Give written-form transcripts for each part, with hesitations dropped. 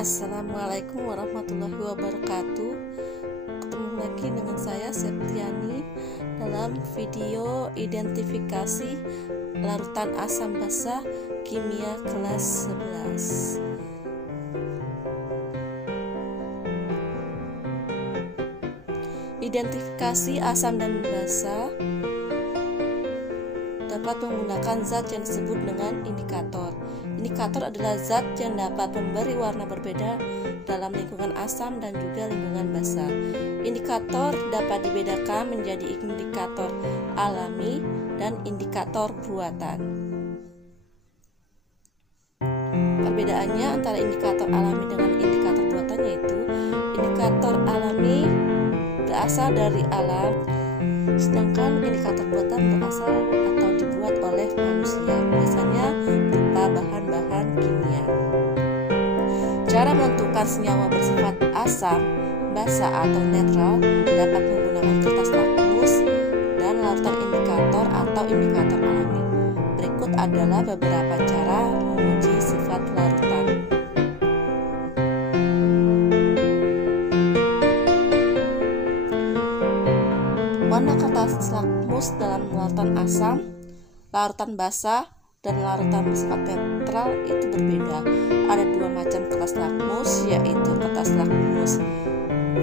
Assalamualaikum warahmatullahi wabarakatuh. Ketemu lagi dengan saya Septiani dalam video identifikasi larutan asam basa kimia kelas 11. Identifikasi asam dan basa dapat menggunakan zat yang disebut dengan indikator. Indikator adalah zat yang dapat memberi warna berbeda dalam lingkungan asam dan juga lingkungan basa. Indikator dapat dibedakan menjadi indikator alami dan indikator buatan. Perbedaannya antara indikator alami dengan indikator buatan yaitu indikator alami berasal dari alam, sedangkan indikator buatan berasal atau dibuat oleh manusia, biasanya berupa bahan-bahan kimia. Cara menentukan senyawa bersifat asam, basa atau netral dapat menggunakan kertas lakmus dan larutan indikator atau indikator alami. Berikut adalah beberapa cara menguji sifat larutan. Warna kertas lakmus dalam larutan asam, larutan basa, dan larutan bersifat netral itu berbeda. Ada dua macam kertas lakmus, yaitu kertas lakmus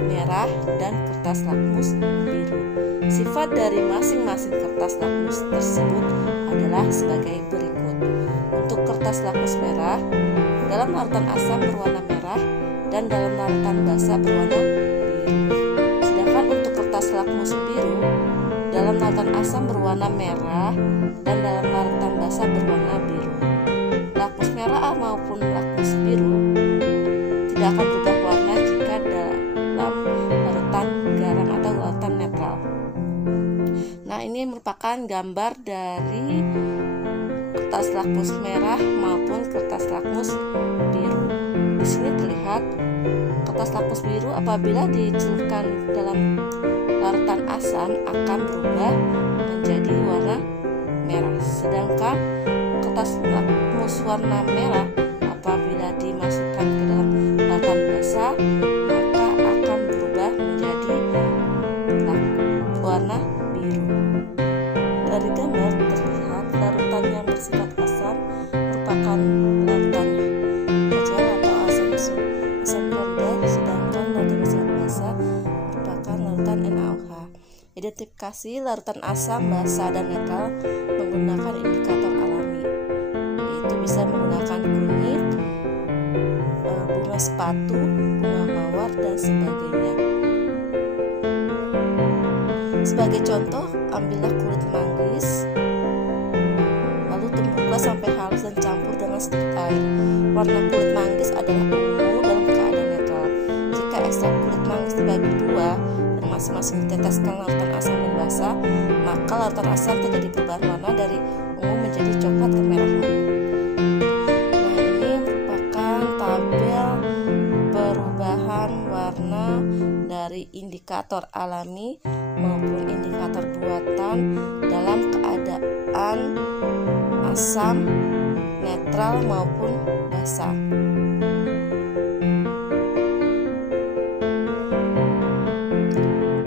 merah dan kertas lakmus biru. Sifat dari masing-masing kertas lakmus tersebut adalah sebagai berikut. Untuk kertas lakmus merah, dalam larutan asam berwarna merah dan dalam larutan basa berwarna biru. Sedangkan untuk kertas lakmus biru, dalam larutan asam berwarna merah dan dalam larutan basa berwarna biru. Lakmus merah maupun lakmus biru tidak akan berubah warna jika dalam larutan garam atau larutan netral. Nah, ini merupakan gambar dari kertas lakmus merah maupun kertas lakmus biru. Di sini terlihat kertas lakmus biru apabila dicelupkan dalam larutan asam akan berubah menjadi warna merah, sedangkan kertas lakmus warna merah apabila dimasukkan ke dalam larutan basa maka akan berubah menjadi warna biru. Dari gambar terlihat larutan yang bersifat asam merupakan larutan HCl atau asam klorida, sedangkan larutan bersifat basa merupakan larutan NaOH. Identifikasi larutan asam, basa, dan netral menggunakan indikator alami, yaitu bisa menggunakan kunyit, bunga sepatu, bunga mawar, dan sebagainya. Sebagai contoh, ambillah kulit manggis, lalu tumbuklah sampai halus dan campur dengan sedikit air. Warna kulit manggis adalah ungu dalam keadaan netral. Jika ekstrak kulit manggis dibagi dua dan masing-masing diteteskan larutan asam dan basa, maka larutan asam terjadi perubahan warna dari ungu menjadi coklat kemerahan. Nah, ini merupakan tabel perubahan warna dari indikator alami maupun indikator buatan dalam keadaan asam, netral maupun basa.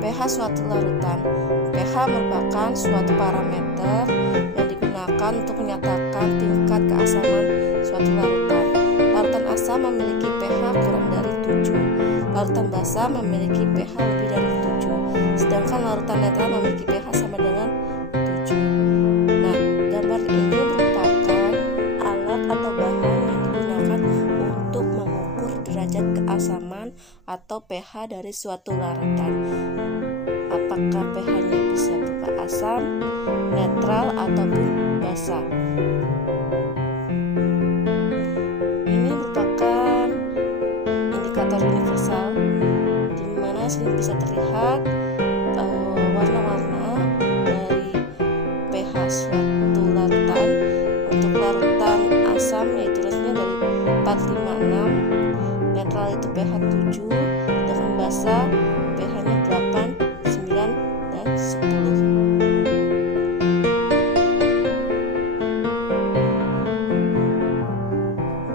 pH suatu larutan. pH merupakan suatu parameter yang digunakan untuk menyatakan tingkat keasaman suatu larutan. Larutan asam memiliki pH kurang dari 7. Larutan basa memiliki pH lebih dari 7. Sedangkan larutan netral memiliki pH sama dengan 7. Nah, gambar ini merupakan alat atau bahan yang digunakan untuk mengukur derajat keasaman atau pH dari suatu larutan. Apakah pH-nya bisa berupa asam, netral, ataupun basa. Ini merupakan indikator universal di mana sini bisa terlihat warna-warna dari pH suatu larutan. Untuk larutan asam yaitu rasanya dari 4, 5, 6, netral itu pH 7, dengan basa pH-nya 8, 9, dan 10.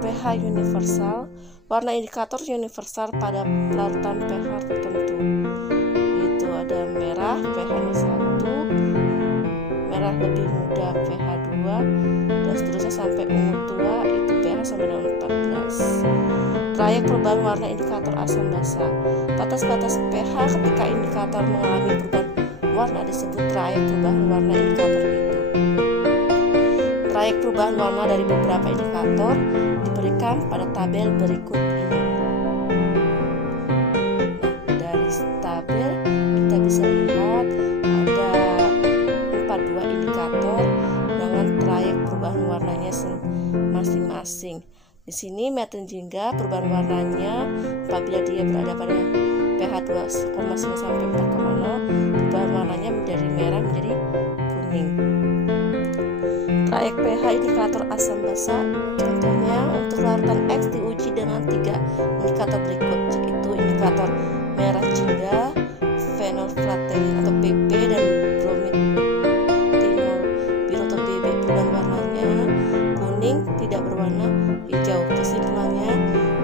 pH universal warna indikator universal pada larutan pH tertentu. Itu ada merah pH-nya 1, merah lebih muda pH 2, dan seterusnya sampai ungu tua itu pH sama dengan 14. Trayek perubahan warna indikator asam basa. Batas-batas pH ketika indikator mengalami perubahan warna disebut trayek perubahan warna indikator itu. Trayek perubahan warna dari beberapa indikator diberikan pada tabel berikut ini. Nah, dari tabel kita bisa lihat ada 42 indikator dengan trayek perubahan warnanya masing-masing. Di sini metode Jingga perubahan warnanya apabila dia berada pada pH 2,9 sampai 4,0, perubahan warnanya menjadi merah menjadi kuning. Trayek pH indikator asam basa, contohnya untuk larutan X diuji dengan 3 indikator berikut, yaitu indikator merah Jingga, phenolphthalein atau PP, dan bromid timol biru atau BB. Perubahan warnanya kuning, tidak berwarna hijau. Kesimpulannya,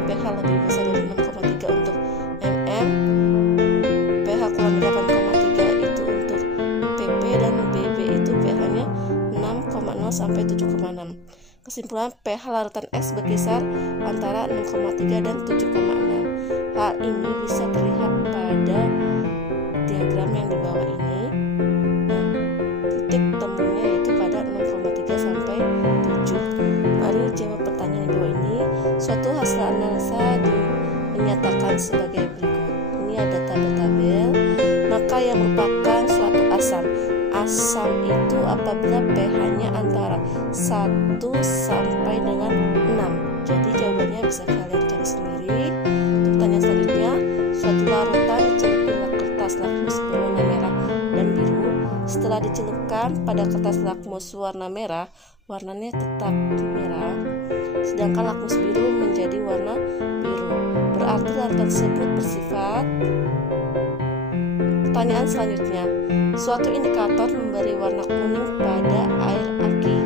pH lebih besar dari 6,3 untuk MM, pH kurang dari 8,3 itu untuk PP, dan BB itu pH-nya 6,0 sampai 7,6. Kesimpulan, pH larutan X berkisar antara 6,3 dan 7,6. Hal ini bisa terlihat pada diagram yang di bawah ini. Nah, titik temunya yaitu pada 6,3 sampai 7. Mari jawab pertanyaan di bawah ini. Suatu hasil analisa dinyatakan sebagai berikut. Ini ada tabel-tabel. Maka yang merupakan suatu asam. Asam itu apabila pH-nya antara 1 sampai dengan 6. Jadi jawabannya bisa kalian cari sendiri. Pertanyaan selanjutnya, suatu larutan dicelupkan kertas lakmus berwarna merah dan biru. Setelah dicelupkan pada kertas lakmus warna merah, warnanya tetap merah, sedangkan lakmus biru menjadi warna biru. Berarti larutan tersebut bersifat. Pertanyaan selanjutnya, suatu indikator memberi warna kuning pada air aki.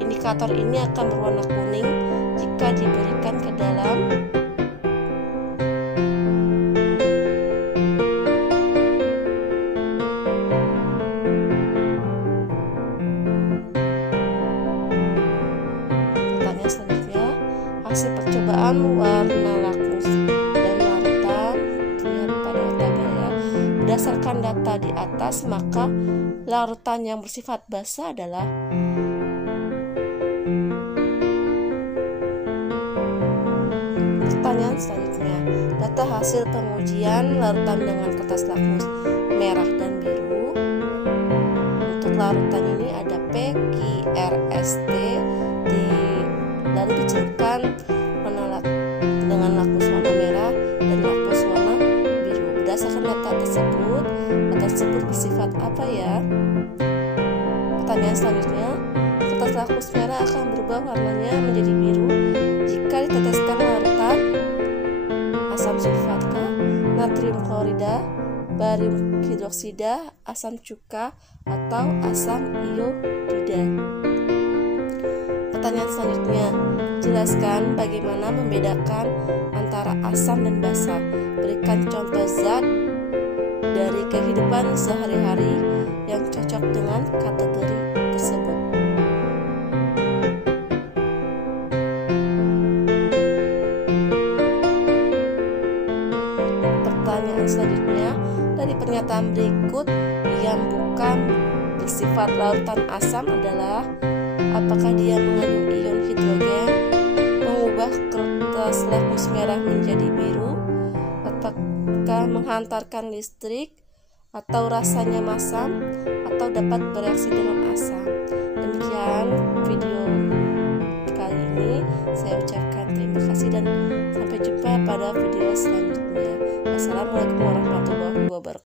Indikator ini akan berwarna kuning jika diberikan ke dalam hasil percobaan warna lakmus dan larutan. Lihat pada tabel ya. Berdasarkan data di atas, maka larutan yang bersifat basa adalah pertanyaan selanjutnya. Data hasil pengujian larutan dengan kertas lakmus merah dan biru. Untuk larutan ini ada PQRST lalu dicelupkan dengan lakmus warna merah dan lakmus warna biru. Berdasarkan data tersebut bersifat apa ya? Pertanyaan selanjutnya, kertas lakmus merah akan berubah warnanya menjadi biru jika diteteskan larutan asam sulfatka, natrium klorida, barium hidroksida, asam cuka, atau asam iodida. Pertanyaan selanjutnya, jelaskan bagaimana membedakan antara asam dan basa. Berikan contoh zat dari kehidupan sehari-hari yang cocok dengan kategori tersebut. Pertanyaan selanjutnya, dari pernyataan berikut yang bukan bersifat larutan asam adalah: apakah dia mengandung ion hidrogen, mengubah kertas lakmus merah menjadi biru, apakah menghantarkan listrik, atau rasanya masam, atau dapat bereaksi dengan asam. Demikian video kali ini. Saya ucapkan terima kasih dan sampai jumpa pada video selanjutnya. Wassalamualaikum warahmatullahi wabarakatuh.